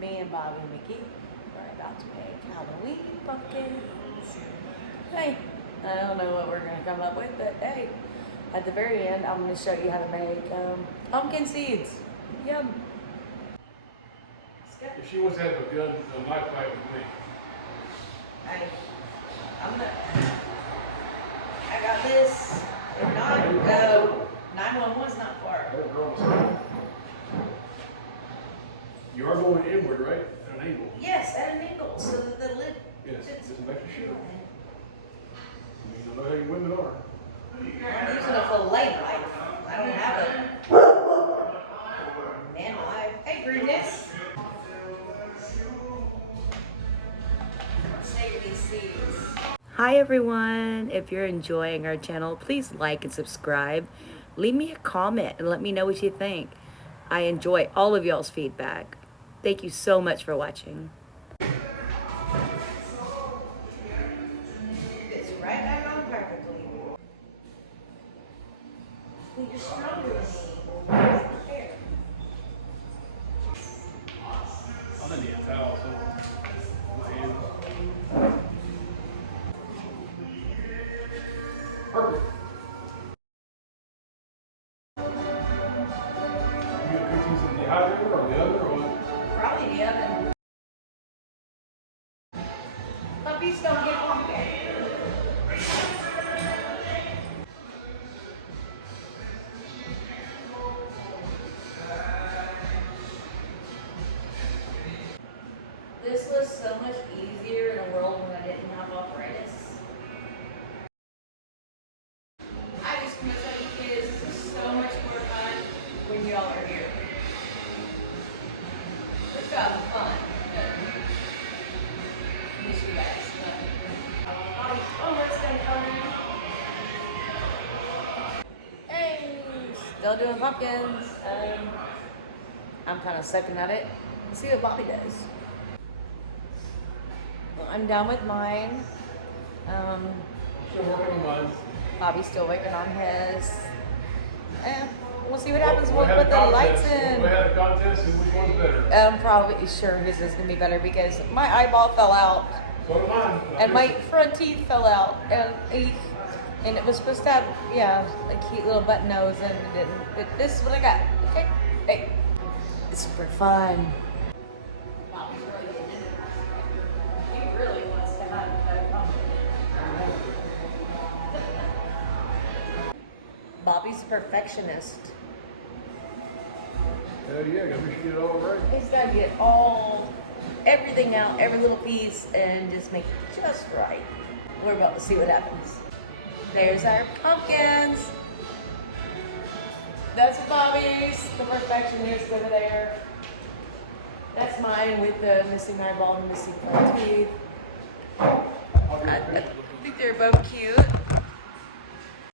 Me and Bobby and Mickey are about to make Halloween pumpkins. Hey, I don't know what we're going to come up with, but hey, at the very end, I'm going to show you how to make pumpkin seeds. Yum. If she wants to have a gun, a knife fight with me. Hey, I got this. If not, 911's not far. You are going inward, right? At an angle. Yes, at an angle, so that the lid Yes, fits. just make sure. You know how you women are. I'm using a fillet knife. I don't have a man alive. Hey, Brutus. Take these seeds. Hi everyone. If you're enjoying our channel, please like and subscribe. Leave me a comment and let me know what you think. I enjoy all of y'all's feedback. Thank you so much for watching. Fits right back on perfectly. You're stronger than me. Here. I'm gonna need a towel, so my hands. Perfect. You gonna cook these in the dehydrator or the oven or what? Probably the oven. Puppies don't get pumpkin. This was so much easier in a world when I didn't have arthritis. I just want to tell you kids, this is so much more fun when y'all are here. Let's go have fun. Miss you guys. Oh, let's go fun. Hey, still doing pumpkins. I'm kind of sucking at it. Let's see what Bobby does. Well, I'm done with mine. Still working on mine. Bobby's still working on his. We'll see what happens. We'll We'll have put the a lights contest. in. We'll have a contest and which one's better. I'm probably sure his is gonna be better because my eyeball fell out So do mine. and my front teeth fell out and it was supposed to have a cute little button nose and it didn't. But this is what I got. Okay, hey, it's super fun. Bobby's really getting into it. He really wants to have a pumpkin. Bobby's a perfectionist. Hell yeah, gotta make sure you get it all right. He's got to get everything out, every little piece, and just make it just right. We're about to see what happens. There's our pumpkins. That's Bobby's, the perfectionist over there. That's mine with the missing eyeball and missing front teeth. I think they're both cute.